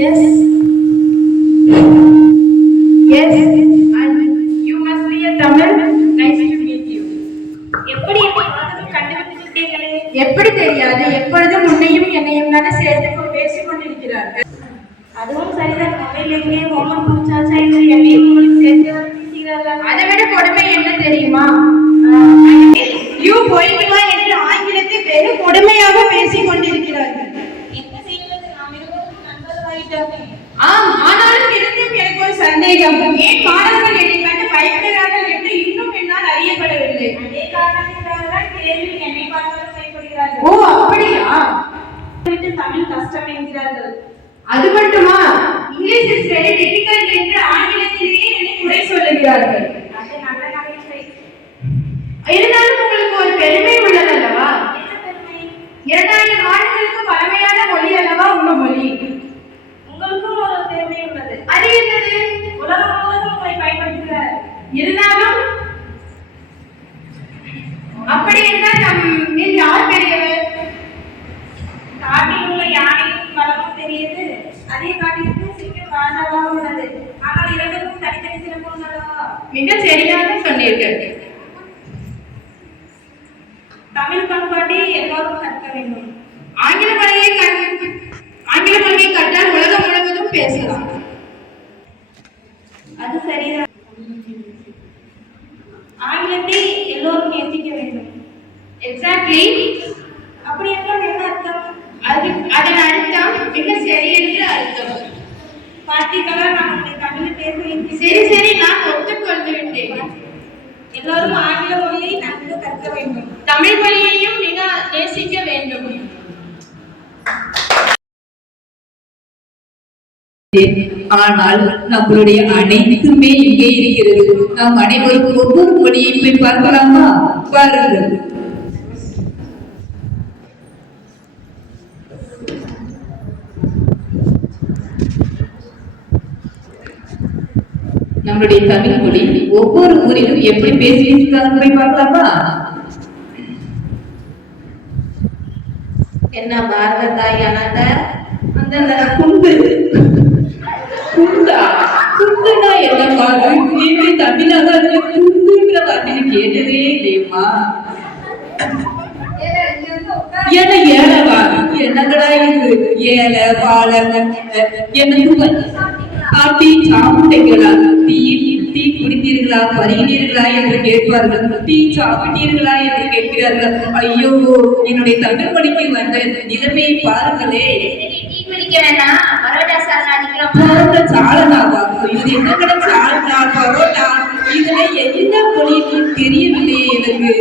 Yes. Yes. And you must be a Tamil. Nice to meet you. எப்படி என்னை இவ்வளவு கண்டுபிடிச்சிட்டீங்களே? எப்படி தெரியாது? எப்பொழுதும் உன்னையும் என்னையும் தானே சேர்த்து பேசிக் கொண்டிருக்கிறார்கள். அதுவும் சரிதான். மொபைல் எங்கே ஹோம்ஒர்க் முடிச்சாச்சா என்று என்னையும் உங்களுக்கு சேர்த்து பேசுகிறார்கள். அதை விட கொடுமை என்ன தெரியுமா? யூ போயிட்டு வா என்று ஆங்கிலத்தை வெகு கொடுமையாக பேசிக் கொண்டிருக்கிறார்கள். என்ன செய்வது? நாம் இருவரும் நண்பர்களாயிட்டோமே. ஆம், ஆனாலும் இருந்தும் எனக்கு ஒரு சந்தேகம். ஏன் மாணவர்கள் என்னை கண்டு பயப்படுகிறார்கள் என்று இன்னும் என்னால் அறியப்படவில்லை. அதே காரணத்திற்காக தேர்வில் என்னை பார்த்து பயப்படுகிறார்கள். ஓ, அப்படியா? தமிழ் கஷ்டம் என்கிறார்கள். அது மட்டுமா? இங்கிலீஷ் இஸ் வெரி டிஃபிகல்ட் என்று ஆங்கிலத்திலேயே என்னை குறை சொல்லுகிறார்கள். அது நல்ல நகைச்சுவை. இருந்தாலும் உங்களுக்கு ஒரு பெருமை உள்ளது அல்லவா? என்ன பெருமை? 2000 ஆண்டுகளுக்கு பழமையான மொழி அல்லவா உங்க மொழி? உங்களுக்கும் ஒரு பெருமை உள்ளது. அது என்னது? உலகம் முழுவதும் உங்களை பயன்படுத்துகிறார். இருந்தாலும் அப்படி என்றால் நம்மில் யார் பெரியவர்? காட்டில் உள்ள யானையும் பலமும் தெரியுது. அதே காட்டிற்கு சிங்கம் ராஜாவாக உள்ளது. ஆனால் இரண்டுக்கும் தனித்தனி சிறப்பு உள்ளதா? மிக சரியாக சொன்னீர்கள். தமிழ் பண்பாட்டை எல்லோரும் கற்க வேண்டும். ஆங்கில மொழியை கற்றால் உலகம் முழுவதும் பேசலாம். அது சரிதான். ஆங்கிலத்தை எல்லோரும் நேசிக்க வேண்டும். எக்ஸாக்ட்லி. அப்படி என்றால் என்ன அர்த்தம்? அதன் அர்த்தம் மிக சரி என்று அர்த்தம். பார்த்தீர்களா, நான் உங்களை தமிழில் பேச வேண்டும். சரி சரி, நான் ஒத்துக்கொண்டு விட்டேன். எல்லோரும் ஆங்கில மொழியை நன்கு கற்க வேண்டும். தமிழ் மொழியையும் மிக நேசிக்க வேண்டும். ஆனால் நம்மளுடைய அனைத்துமே இங்கே இருக்கிறது. நாம் அனைவரும் ஒவ்வொரு மொழியை போய் பார்க்கலாமா? பாருங்கள். நம்மளுடைய தமிழ் மொழி ஒவ்வொரு ஊரிலும் எப்படி பேசிட்டு இருக்காங்க போய் பார்க்கலாமா? என்ன பாரத தாய் அனாத அந்த குண்டு குண்டா குண்டுனா என்ன பாரு? நீங்க தமிழாக அதுல குண்டுங்கிற வார்த்தையை கேட்டதே இல்லையம்மா. ஏன்னா ஏழவா என்னங்கடா இது? ஏழ வாழ எனக்கு டீ சாப்பிட்டீங்களா? டீ குடித்தீர்களா? பருகினீர்களா என்று கேட்பார்கள். டீ சாப்பிட்டீர்களா என்று கேட்கிறார்கள். ஐயோ, என்னுடைய தமிழ் மொழிக்கு வந்த நிலைமையை பாருங்களே. பரோட்டா சாலனாவா? இது என்ன கடை சாலனா பரோட்டா? இதுல எந்த மொழின்னு தெரியவில்லையே எனக்கு.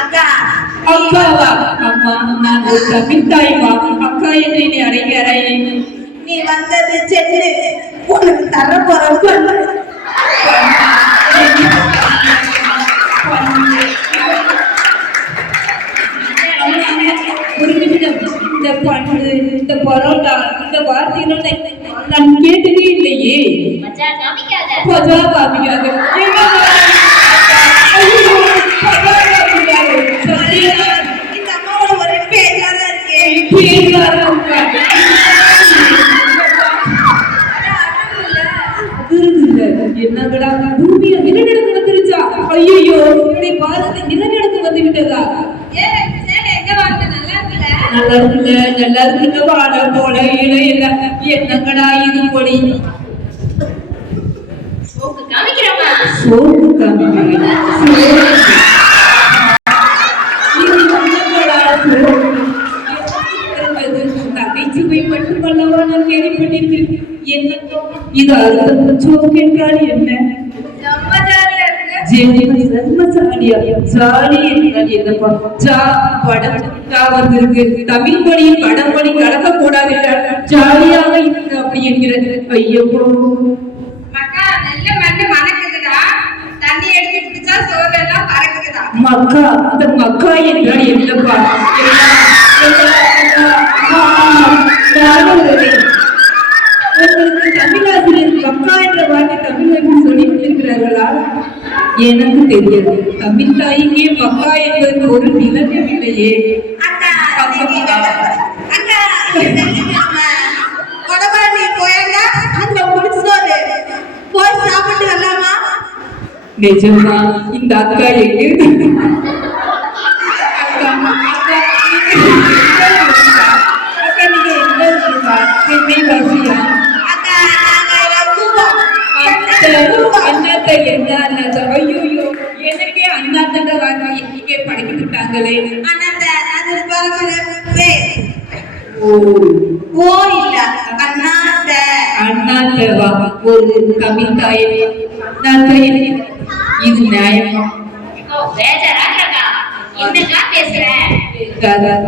அக்காவா? அம்மா, நான் ஒரு தமிழ் தாய்மா. அக்கா என்று என்னை அடைகிறாய். நீ வந்தது செல்லு, உனக்கு தர போறோம். இந்த பண்டு, இந்த பரோட்டா, இந்த வார்த்தைகளை நான் கேட்டதே இல்லையே. இந்த அம்மாவோட ஒரே பேஜாரா இருக்கே. என்னங்கடா பூமியில நிலநடுக்கம் வந்துருச்சா? ஐயோ, என்னுடைய பாரத நிலநடுக்கம் வந்து விட்டதா? நல்லா இருக்குல்ல வாழ போல இலை இல்ல. என்னங்கடா இது பொடி? சோப்பு காமிக்கிறேன். நகைச்சுவை மட்டுமல்லவா நான் கேள்விப்பட்டிருக்கிறேன். என்ன இது? அர்த்தம் சோக்கு என்றால் என்ன? தமிழ் மொழியில் வடமொழி கலக்க கூடாது, ஜாலியாக இருக்கு அப்படி என்கிற. ஐயோ, மக்கா இந்த மக்கா என்றால் என்னப்பா? தமிழாசிரியர் மக்கா என்ற வார்த்தை தமிழ் சொல்லி இருக்கிறார்களா? எனக்கு தெரியாது. தமிழ் தாய்க்கே மக்கா என்பதற்கு ஒரு நிலவில்லையே. வடபழனி போய் நிஜமா இந்த அக்கா எங்க அக்கா அக்கா அக்கா நீங்க எங்க இருக்கீங்க சென்னை வாசியா அக்கா நாங்க கூப்போம் அண்ணாத்த என்ன அண்ணாத்த ஐயோ எனக்கே அண்ணாத்தண்ட வாங்க இங்கே பழகிட்டாங்களே அண்ணாத்த அது பாருங்க ஓ இல்ல அண்ணாத்த அண்ணாத்தவா ஒரு கவிதாயே அண்ணாத்த இது நியாயமா பேஜாராக்கா என்னக்கா பேசுற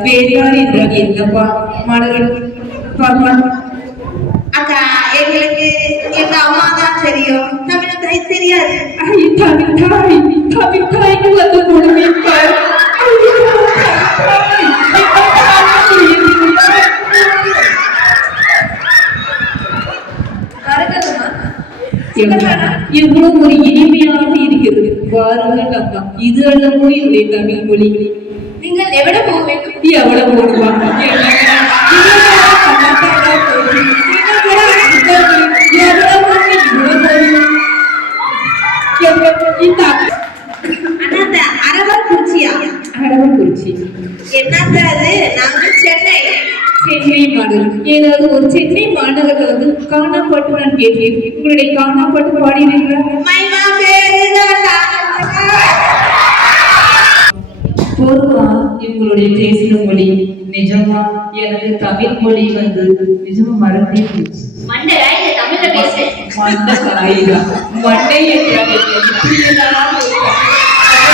வேறாரு என்றால் என்னப்பா மாணவர்கள் பார்க்கலாம் அக்கா எங்களுக்கு எங்க அம்மா தான் தெரியும் தமிழ் தெரியாது கவிதாய்க்கு வந்து கொடுமைப்பார் எவ்வளவு ஒரு இனிமையாக இருக்கிறது வாருங்கள் அக்கா இது அல்லவோ என்னுடைய தமிழ் மொழி நீங்கள் எவ்வளவு போக வேண்டும் எவ்வளவு போடுவாங்க அண்ணாத்த அரவக்குறிச்சியா அரவக்குறிச்சி என்னத்த அது நாங்க சென்னை சென்னை மாடல் ஏதாவது ஒரு சென்னை மாநகரில் வந்து காணாப்பாட்டு நான் கேட்டேன் உங்களுடைய காணாப்பாட்டு பாடினீங்களா மைமா பேருதாண்டா பொதுவா இவங்களுடைய பேசின மொழி நிஜமா எனக்கு தமிழ் மொழி வந்து நிஜமா மறந்தே போச்சு மண்டலா இந்த தமிழ்ல பேசு மண்டை காய்தான் மண்டை என்றால்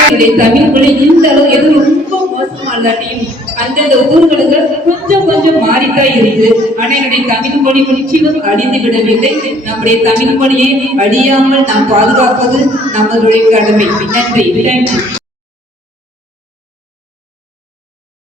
என்னுடைய தமிழ் மொழி இந்த அளவு எது ரொம்ப மோசமா இல்லாட்டியும் அந்தந்த ஊர்களுக்கு கொஞ்சம் கொஞ்சம் மாறித்தான் இருக்கு ஆனா என்னுடைய தமிழ் மொழி முற்றிலும் அழிந்து விடவில்லை நம்முடைய தமிழ் மொழியை அழியாமல் நாம் பாதுகாப்பது நம்மளுடைய கடமை நன்றி தேங்க்யூ